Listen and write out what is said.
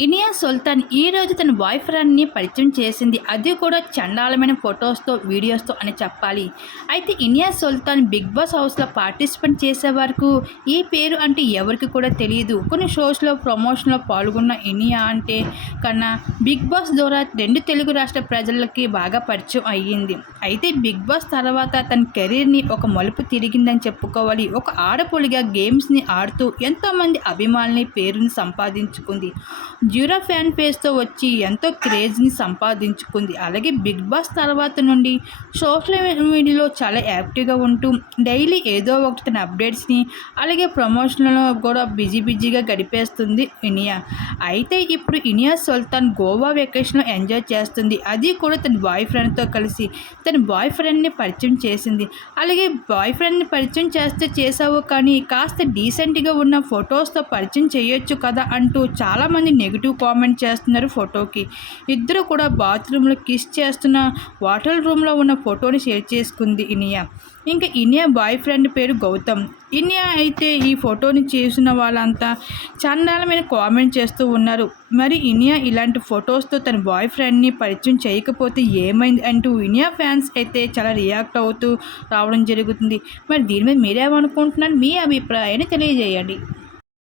ఇనియా సుల్తాన్ ఈ రోజు తన బాయ్ ఫ్రెండ్ని పరిచయం చేసింది. అది కూడా చండాలమైన ఫొటోస్తో వీడియోస్తో అని చెప్పాలి. అయితే ఇనియా సుల్తాన్ బిగ్ బాస్ హౌస్లో పార్టిసిపేట్ చేసే వరకు ఈ పేరు అంటే ఎవరికి కూడా తెలియదు కొన్ని షోస్లో ప్రమోషన్లో పాల్గొన్న ఇనియా అంటే కన్నా బిగ్ బాస్ ద్వారా రెండు తెలుగు రాష్ట్ర ప్రజలకి బాగా పరిచయం అయ్యింది. అయితే బిగ్ బాస్ తర్వాత తన కెరీర్ని ఒక మలుపు తిరిగిందని చెప్పుకోవాలి. ఒక ఆడపులిగా గేమ్స్ని ఆడుతూ ఎంతోమంది అభిమానుల్ని పేరుని సంపాదించుకుంది. జ్యూరా ఫ్యాన్ పేజ్తో వచ్చి ఎంతో క్రేజ్ని సంపాదించుకుంది. అలాగే బిగ్ బాస్ తర్వాత నుండి సోషల్ మీడియాలో చాలా యాక్టివ్గా ఉంటూ డైలీ ఏదో ఒకటి తన అప్డేట్స్ని అలాగే ప్రమోషన్లో కూడా బిజీ బిజీగా గడిపేస్తుంది ఇనియా. అయితే ఇప్పుడు ఇనియా సుల్తాన్ గోవా వెకేషన్లో ఎంజాయ్ చేస్తుంది. అది కూడా తన బాయ్ ఫ్రెండ్తో కలిసి తన బాయ్ ఫ్రెండ్ని పరిచయం చేసింది. అలాగే బాయ్ ఫ్రెండ్ని పరిచయం చేస్తే చేసావు కానీ కాస్త డీసెంట్గా ఉన్న ఫొటోస్తో పరిచయం చేయొచ్చు కదా అంటూ చాలామంది నెగ్ నెగిటివ్ కామెంట్ చేస్తున్నారు ఫోటోకి. ఇద్దరు కూడా బాత్రూంలో కిస్ చేస్తున్న వాటర్ రూమ్లో ఉన్న ఫోటోని షేర్ చేసుకుంది ఇనియా. ఇంకా ఇనియా బాయ్ ఫ్రెండ్ పేరు గౌతమ్. ఇనియా అయితే ఈ ఫోటోని చేసిన వాళ్ళంతా చండాలమైన కామెంట్ చేస్తూ ఉన్నారు. మరి ఇనియా ఇలాంటి ఫొటోస్తో తన బాయ్ ఫ్రెండ్ని పరిచయం చేయకపోతే ఏమైంది అంటూ ఇనియా ఫ్యాన్స్ అయితే చాలా రియాక్ట్ అవుతూ రావడం జరుగుతుంది. మరి దీని మీద మీరేమనుకుంటున్నారు? మీ అభిప్రాయాన్ని తెలియజేయండి.